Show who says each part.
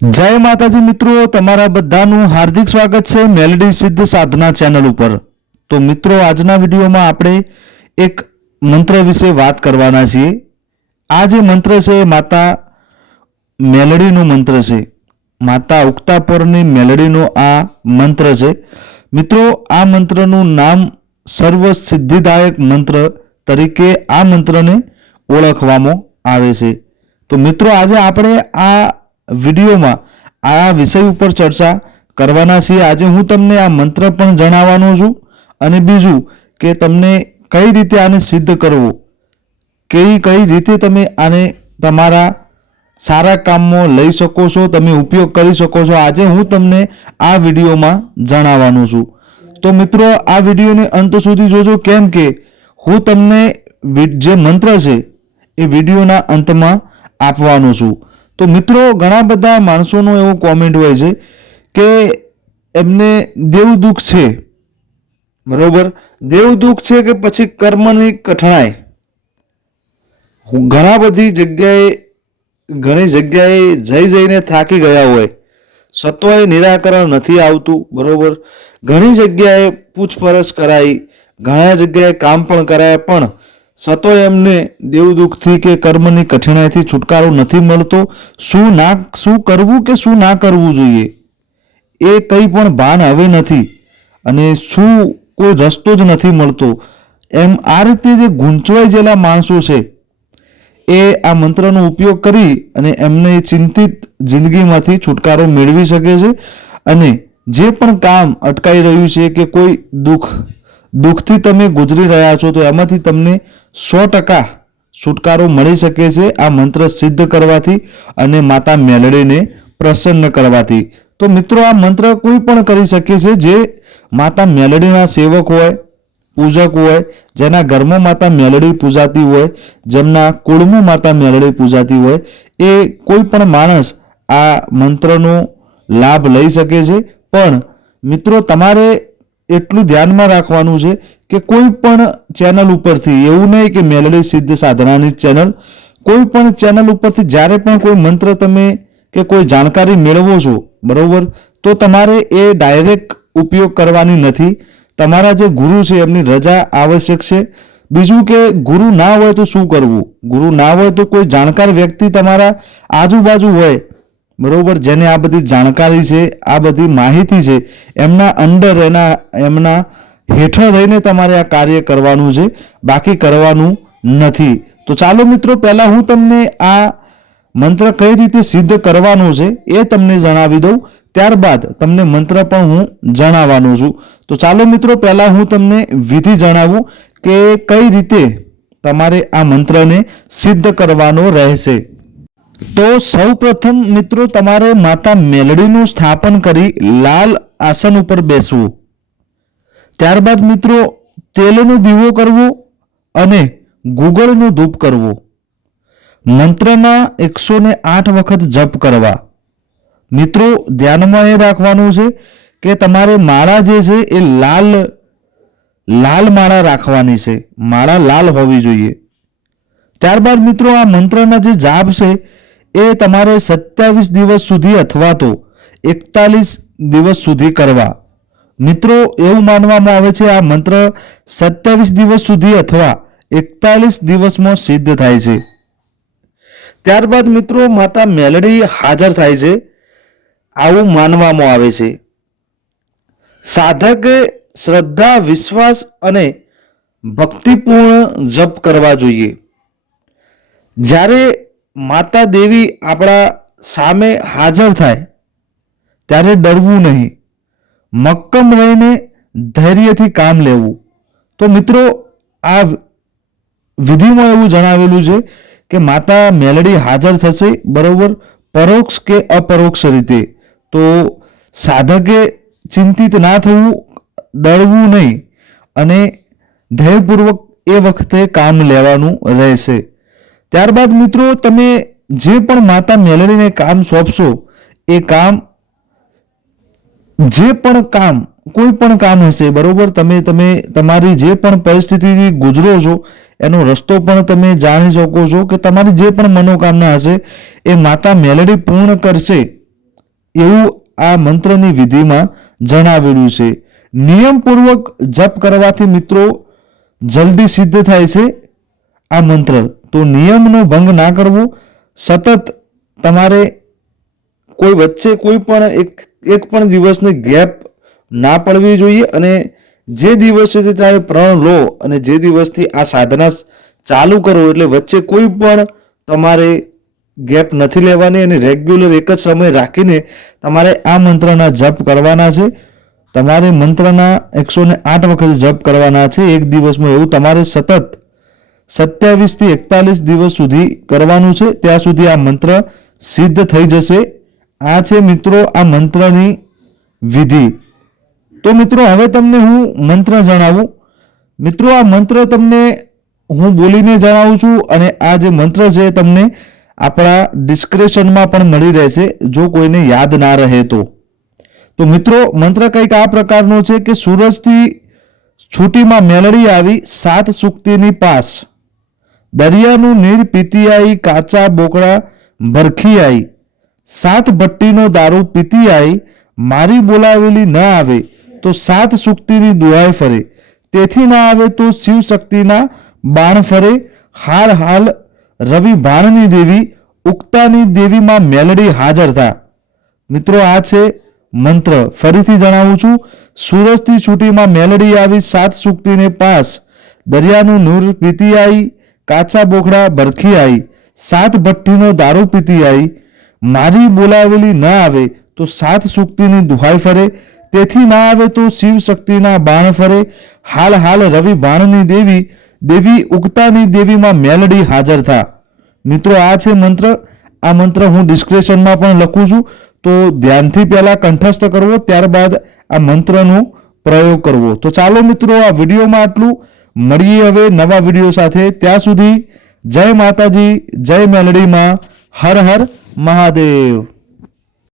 Speaker 1: જય માતાજી મિત્રો, તમારા બધાનું હાર્દિક સ્વાગત છે મેલડી સિદ્ધ સાધના ચેનલ ઉપર. તો મિત્રો, આજના વિડીયોમાં આપણે એક મંત્ર વિશે વાત કરવાના છીએ. આ જે મંત્ર છે માતા મેલડીનો મંત્ર છે. માતા ઉક્તાપરની મેલડીનો આ મંત્ર છે. મિત્રો, આ મંત્રનું નામ સર્વ સિદ્ધિદાયક મંત્ર તરીકે આ મંત્રને ઓળખવામાં આવે છે. તો મિત્રો, આજે આપણે આ વિડીયોમાં આ વિષય ઉપર ચર્ચા કરવાના છીએ. આજે હું તમને આ મંત્ર પણ જણાવવાનો છું અને બીજું કે તમને કઈ રીતે આને સિદ્ધ કરવું? કઈ કઈ રીતે તમે આને તમારા સારા કામમાં લઈ શકો છો, તમે ઉપયોગ કરી શકો છો, આજે હું તમને આ વિડીયોમાં જણાવવાનું છું. તો મિત્રો, આ વિડીયોને અંત સુધી જોજો. કેમ કે હું તમને જે મંત્ર છે એ વિડીયોના અંતમાં આપવાનો છું. તો મિત્રો, ઘણા બધા માણસોનો એવો કોમેન્ટ હોય છે કે એમને દેવ દુઃખ છે. બરોબર? દેવ દુઃખ છે કે પછી કર્મની કઠણાઈ? ઘણા બધી જગ્યાએ, ઘણી જગ્યાએ જઈ જઈને થાકી ગયા હોય. સત્વય નિરાકરણ નથી આવતું, બરોબર? ઘણી જગ્યાએ પૂછપરછ કરાઈ, ઘણા જગ્યાએ કામ પણ કરાય, પણ સતોય એમને દેવ દુઃખથી કે કર્મની કઠિનાઈથી છુટકારો નથી મળતો, શું ના, શું કરવું કે શું ના કરવું જોઈએ? એ કંઈ પણ ભાન હવે નથી અને શું કોઈ રસ્તો જ નથી મળતો. એમ આ રીતે જે ગૂંચવાઈ ગયેલા માણસો છે, એ આ મંત્રનો ઉપયોગ કરી અને એમને ચિંતિત જિંદગીમાંથી છુટકારો મેળવી શકે છે અને જે પણ કામ અટકાઈ રહ્યું છે કે કોઈ દુઃખ, દુઃખથી તમે ગુજરી રહ્યા છો તો એમાંથી તમને સો ટકા છુટકારો મળી શકે છે આ મંત્ર સિદ્ધ કરવાથી અને માતા મેલડીને પ્રસન્ન કરવાથી. તો મિત્રો, આ મંત્ર કોઈ પણ કરી શકે છે જે માતા મેલડીના સેવક હોય, પૂજક હોય, જેના ઘરમાં માતા મેલડી પૂજાતી હોય, જેમના કુળમાં માતા મેલડી પૂજાતી હોય, એ કોઈ પણ માણસ આ મંત્રનો લાભ લઈ શકે છે. પણ મિત્રો, તમારે એટલું ધ્યાનમાં રાખવાનું છે કે કોઈ પણ ચેનલ ઉપરથી, એવું નહીં કે મેલડી સિદ્ધ સાધનાની ચેનલ, કોઈ પણ ચેનલ ઉપરથી જ્યારે પણ કોઈ મંત્ર તમે કે કોઈ જાણકારી મેળવો છો, બરાબર, તો તમારે એ ડાયરેક્ટ ઉપયોગ કરવાની નથી. તમારા જે ગુરુ છે, એમની રજા આવશ્યક છે. બીજું કે ગુરુ ના હોય તો શું કરવું? ગુરુ ના હોય તો કોઈ જાણકાર વ્યક્તિ તમારા આજુબાજુ હોય બરોબર, જેને આ બધી જાણકારી છે, આ બધી માહિતી છે, એમના અંડર એના, એમના હેઠળ રહીને તમારે આ કાર્ય કરવાનું છે. બાકી કરવાનું નથી. તો ચાલો મિત્રો, પહેલાં હું તમને આ મંત્ર કઈ રીતે સિદ્ધ કરવાનો છે એ તમને જણાવી દઉં. ત્યારબાદ તમને મંત્ર પણ હું જણાવવાનો છું. તો ચાલો મિત્રો, પહેલાં હું તમને વિધિ જણાવું કે કઈ રીતે તમારે આ મંત્રને સિદ્ધ કરવાનો રહેશે. તો સૌ પ્રથમ મિત્રો તમારે માતા મેલડીનું સ્થાપન કરી લાલ આસન ઉપર બેસવું. ત્યારબાદ મિત્રો તેલનો દીવો કરવો અને ગુગળનું ધૂપ કરવું. મંત્રના એકસો ને આઠ વખત જપ કરવા. મિત્રો ધ્યાનમાં એ રાખવાનું છે કે તમારે માળા જે છે એ લાલ લાલ માળા રાખવાની છે. માળા લાલ હોવી જોઈએ. ત્યારબાદ મિત્રો આ મંત્રના જે જાપ છે એ તમારે સત્યાવીસ દિવસ સુધી અથવા તો એકતાલીસ દિવસ સુધી કરવા. મિત્રો, એવું માનવામાં આવે છે, આ મંત્ર સત્યાવીસ દિવસ સુધી અથવા એકતાલીસ દિવસમાં સિદ્ધ થાય છે. ત્યારબાદ મિત્રો, માતા મેલડી હાજર થાય છે. આવું માનવામાં આવે છે. સાધકે શ્રદ્ધા, વિશ્વાસ અને ભક્તિપૂર્ણ જપ કરવા જોઈએ. જ્યારે માતા દેવી આપણા સામે હાજર થાય, ત્યારે ડરવું નહીં. મક્કમ રહીને ધૈર્યથી કામ લેવું. તો મિત્રો, આ વિધિમાં એવું જણાવેલું છે કે માતા મેલડી હાજર થશે, બરોબર? પરોક્ષ કે અપરોક્ષ રીતે? તો સાધકે ચિંતિત ના થવું, ડરવું નહીં. અને ધૈર્યપૂર્વક એ વખતે કામ લેવાનું રહેશે. ત્યારબાદ મિત્રો, તમે જે પણ માતા મેલડીને કામ સોંપશો, એ કામ જે પણ કામ, કોઈ પણ કામ હશે, બરોબર? તમે તમે તમારી જે પણ પરિસ્થિતિથી ગુજરો છો, એનો રસ્તો પણ તમે જાણી શકો છો કે તમારી જે પણ મનોકામના હશે, એ માતા મેલડી પૂર્ણ કરશે એવું આ મંત્રની વિધિમાં જણાવેલું છે. નિયમપૂર્વક જપ કરવાથી મિત્રો, જલ્દી સિદ્ધ થાય છે આ મંત્ર. તો નિયમનો ભંગ ના કરવો, સતત તમારે કોઈ વચ્ચે કોઈ પણ એક એક પણ દિવસની ગેપ ના પડવી જોઈએ અને જે દિવસેથી તમે પ્રણ લો અને જે દિવસથી આ સાધના ચાલુ કરો એટલે વચ્ચે કોઈ પણ તમારે ગેપ નથી લેવાની અને રેગ્યુલર એક જ સમય રાખીને તમારે આ મંત્રના જપ કરવાના છે. તમારે મંત્રના એકસો ને આઠ વખત જપ કરવાના છે. એક દિવસમાં એવું તમારે સતત સત્યાવીસથી એકતાલીસ દિવસ સુધી કરવાનું છે. ત્યાં સુધી આ મંત્ર સિદ્ધ થઈ જશે. આ છે મિત્રો આ મંત્રની વિધિ. તો મિત્રો હવે તમને હું મંત્ર જણાવું. મિત્રો આ મંત્ર તમને હું બોલીને જણાવું છું અને આ જે મંત્ર છે તમને આપણા ડિસ્ક્રિપ્શનમાં પણ મળી રહેશે જો કોઈને યાદ ના રહે તો. તો મિત્રો મંત્ર કંઈક આ પ્રકારનો છે કે સૂરજથી છૂટીમાં મેલડી આવી સાત સુક્તિની પાસ દરિયાનું નીર પીતી આઈ કાચા બોકડા ભરખી આઈ, સાત ભટ્ટીનો દારૂ પીતી આઈ મારી બોલાવેલી ન આવે તો સાત સુક્તિની દુહાઈ ફરે. તેથી ના આવે તો શિવ શક્તિના બાણ ફરે. હાલ હાલ રવિ ભાણની દેવી ઉક્તાની દેવીમાં મેલડી હાજર થા. મિત્રો, આ છે મંત્ર. ફરીથી જણાવું છું, સુરજથી છૂટીમાં મેલડી આવી સાત સુક્તિને પાસ. દરિયાનું નૂર પીતી આઈ કાચા બોખડા બરખી આઈ, સાત ભઠ્ઠીનો દારૂ પીતી આવી મારી બોલાવેલી ન આવે તો સાત સુક્તિની દુહાઈ ફરે. તેથી ના આવે તો શિવ શક્તિના બાણ ફરે. હાલ હાલ રવિ બાણની દેવી દેવી ઉગતાની દેવીમાં મેલડી હાજર થા. મિત્રો, આ છે મંત્ર. આ મંત્ર હું ડિસ્ક્રિપ્શનમાં પણ લખું છું. તો ધ્યાનથી પહેલાં કંઠસ્થ કરવો, ત્યારબાદ આ મંત્રનો પ્રયોગ કરવો. તો ચાલો મિત્રો, આ વિડીયોમાં આટલું. મળીએ હવે નવા વીડિયો સાથે. ત્યાં સુધી જય માતાજી જય મેલડીમાં. હર હર મહાદેવ.